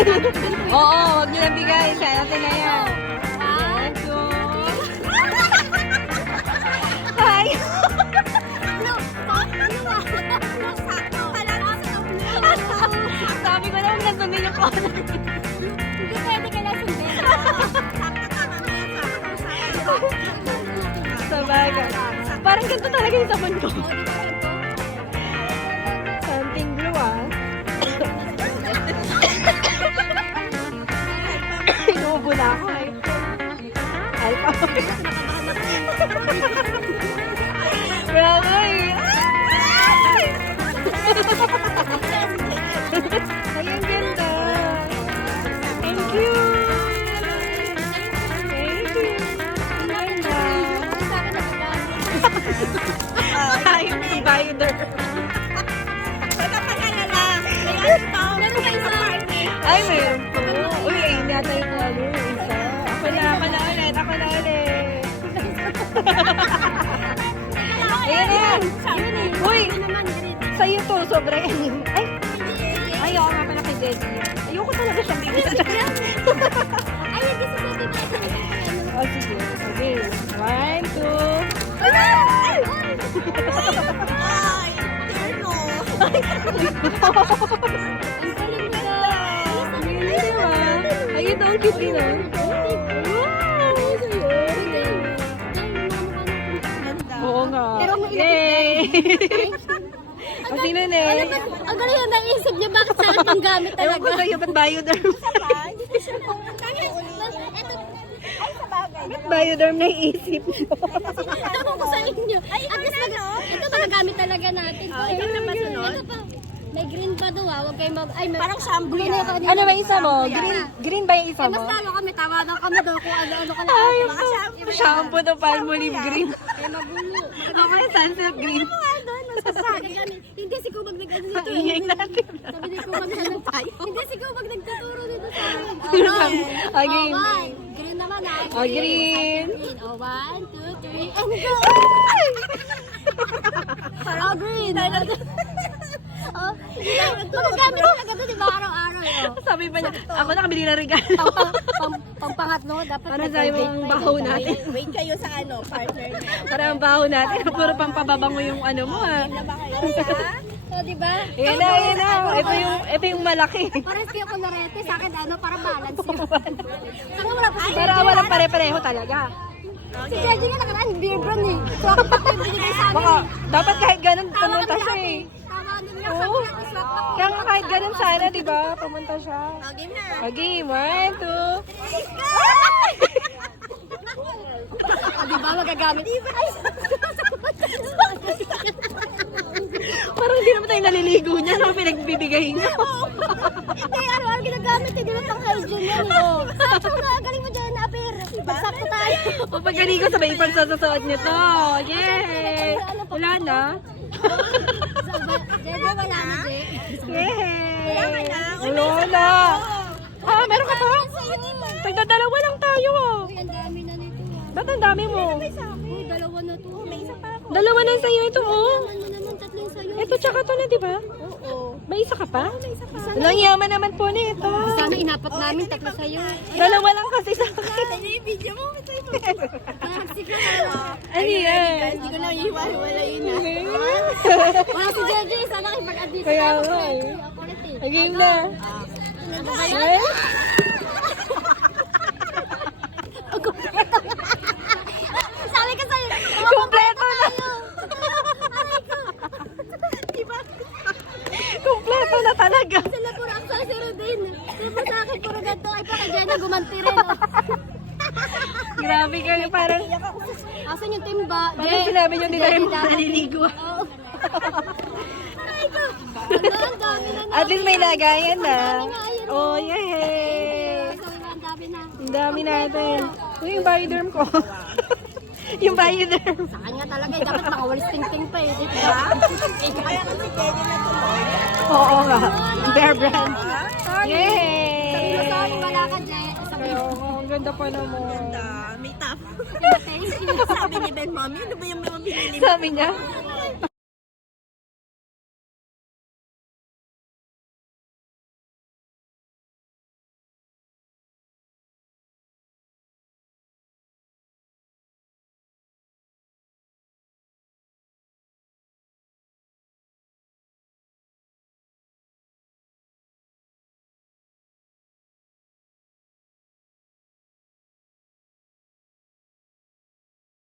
Oo, huwag nyo lang bigay. Sa natin na yan. Hi! Sabi ko naman nasunin yung corner. Hindi pwede ka na sundin. Sabagay. Parang ganito talaga yung sabon ko. Something blue ah. Inuubo na ako eh. Alpa. Bravo eh. Ay, ang ganda. Thank you. Thank you. Ang ganda. Ay, yung binder. Ay, mayroon po. Uy, ayun yata yung ano, yung isa. Ako na ulit. Ayan na yan. Uy, sa'yo to, sobra yan. Ay, ako nga pala kay Jessie. Ayoko talaga siyang bigyan. Ay, gusto ko din. Oh, sige. Okay. 1, 2. Ayun daw, ang cute din ah. Oo nga. Yay! O, sino na eh? Ang galing yung naisip niya, bakit sa akin yung gamit Ewan talaga? ko sa'yo, ba't Bioderm? Ba't Bioderm na iisip mo? Ewan ko sa inyo. At least ito magagamit talaga natin. Ito na ba sunod? Ito pa. May green pa daw ah. Huwag kayo parang shampoo yan. Ano ba yung isa mo? Green ba yung isa Mas mo? lalo kami, tawagan kami daw kung ano-ano ka na. Ay, shampoo na Palmolive green. Eh, magulo. Ako yung sunsilk green. Hindi si Kubag nag-ano dito. Ingay natin. Sabi ni Kubag hindi si Kubag nagtuturo dito sa akin. Okay. Green naman ah. Oh, green. Oh, 1, 2, 3, and go! Oh, green. Oh, magagamit talaga ito, di ba? Araw-araw. Sabi pa niya, ako nakabili na regalo. Pang-pangatlo, dapat Para sa yung baho natin. Wait kayo sa partner niya. Para ang baho natin. Puro pang pababango yung ano mo ah. Oh, di ba? Ayan na. Ito yung malaki. Parang kayo ko narete sa akin, para balance yun. Saka wala pa si Para walang pare-pareho talaga. Si Jeji nga nakaraan, beer brand eh. So ako pa ito binigay sa amin. Baka, dapat kahit ganun pumunta siya eh. Tama din niya. Oo. Kaya nga kahit ganun sana, di ba? Pumunta siya. Game na. Okay, 1, 2. Di ba magagamit? Parang hindi naman tayo naliligo niya. Ano pinagbibigay niya? Hindi, araw-araw ginagamit eh. Di ba pang hygiene yan eh. Oh. Sakto nga, galing mo dyan, Apir. Sakto tayo. O pagkaligo sabay ipagsasasuot niyo to. Yay! Wala na. Jeje, wala na, Je. Yay! Wala Wala na. Ah, meron ka pa? Tagdadalawa lang tayo ah. Uy, ang dami na nito. Ba't ang dami mo? Uy, dalawa na to. May isa pa ako. Dalawa na sa'yo ito oh. Ano naman, tatlo yung sa'yo. Ito tsaka to na, di ba? Oo. May isa ka pa? Walang yaman naman po na ito. Sana inapat namin, tatlo sa'yo. Dalawa lang kasi sa akin. Yung video mo. Taxi ka na. Ano yan? Hindi ko na iiwalay na. Wala si Jeje, sana kipag-add dito Kaya tayo. nga eh. Ako ulit eh. Again na. Eh? Sabi ka sa'yo, Kompleto na. Kompleto na talaga. sila puro accessory din. Diba sa akin puro ganito, ay pa kay Jenna gumanti rin. Oh. Grabe kayo. Parang Asan yung timba? sinabi nyo din na yung naliligo. Oo. Ay ko. Ang dami na At least may lagayan na. Ang dami nga, ayun. Oh, yay! Ang dami na. Ang dami natin. Uy, yung bioderm ko. Yung bioderm. Sa kanya talaga, dapat makawalis ting-ting pa eh. Diba? Kaya kasi Jenny na tuloy. Oo nga. Bear brand. Sorry, Yay! wala ka, Je. Sabi Pero, ang ganda pa naman. May tap. thank you. Sabi ni Ben, Mommy, ano ba yung mga binili mo? Sabi niya,